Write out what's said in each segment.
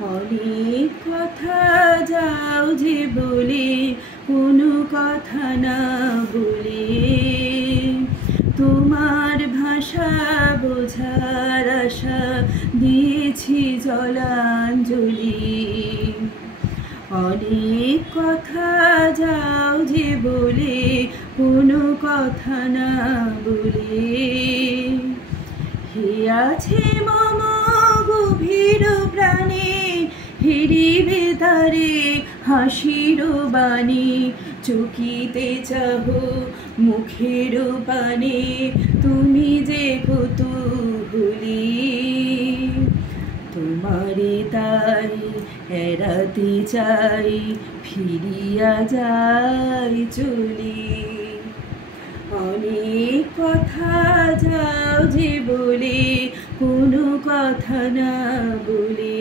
অনেক কথা যাও যে বলে, কোনো কথা না বলে। তোমার ভাষা বোঝার আশা দিয়েছি জলাঞ্জলি। অনেক কথা যাও যে বলে, কোনো কথা না বলে। হে আছে মম গভীর প্রাণে, হেরিবে তারে হাসির বাণী। চকিতে চাহ মুখের পানে, তুমি যে কৌতূহলী। তোমারে তাই এড়াতে চাই, ফিরিয়া যাই চলি। অনেক কথা যাও যে বলে, কোনো কথা না বলে।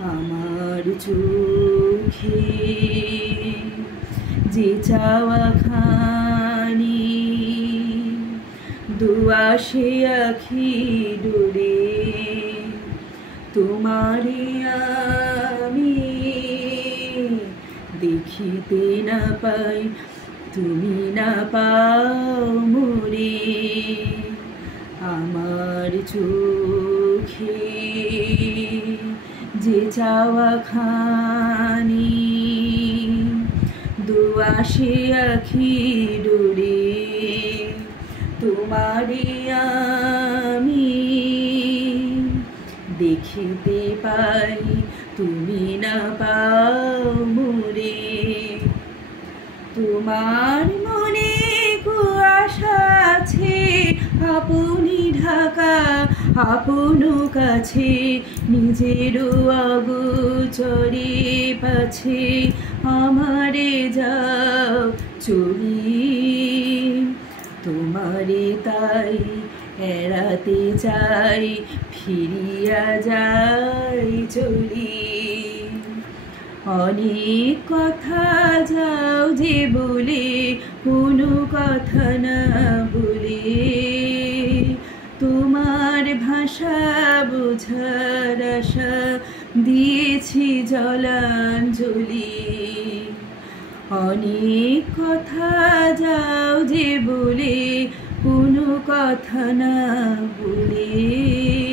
আমার চোখে যে চাওয়া খানি, দুআশে আখি ডোরে। তোমারে আমি দেখিতে না পাই, তুমি না পাও মোরে। আমার চোখে যে চাওয়া খানি, দুআশে আখি ডোরে। তোমারে আমি দেখিতে পাই, তুমি না পাও মোরে। তোমার মনে কুয়াশা আছে, আপনি ঢাকা আপন কাছে। নিজের অগোচরে পাছে আমারে যাও চলি। তোমারে তাই এড়াতে চাই, ফিরিয়া যাই চলি। অনেক কথা যাও যে বলে, কোনো কথা না বলে। তোমার ভাষা বোঝার আশা দিয়েছি জলাঞ্জলি। অনেক কথা যাও যে বলে, কোনো কথা না বলে।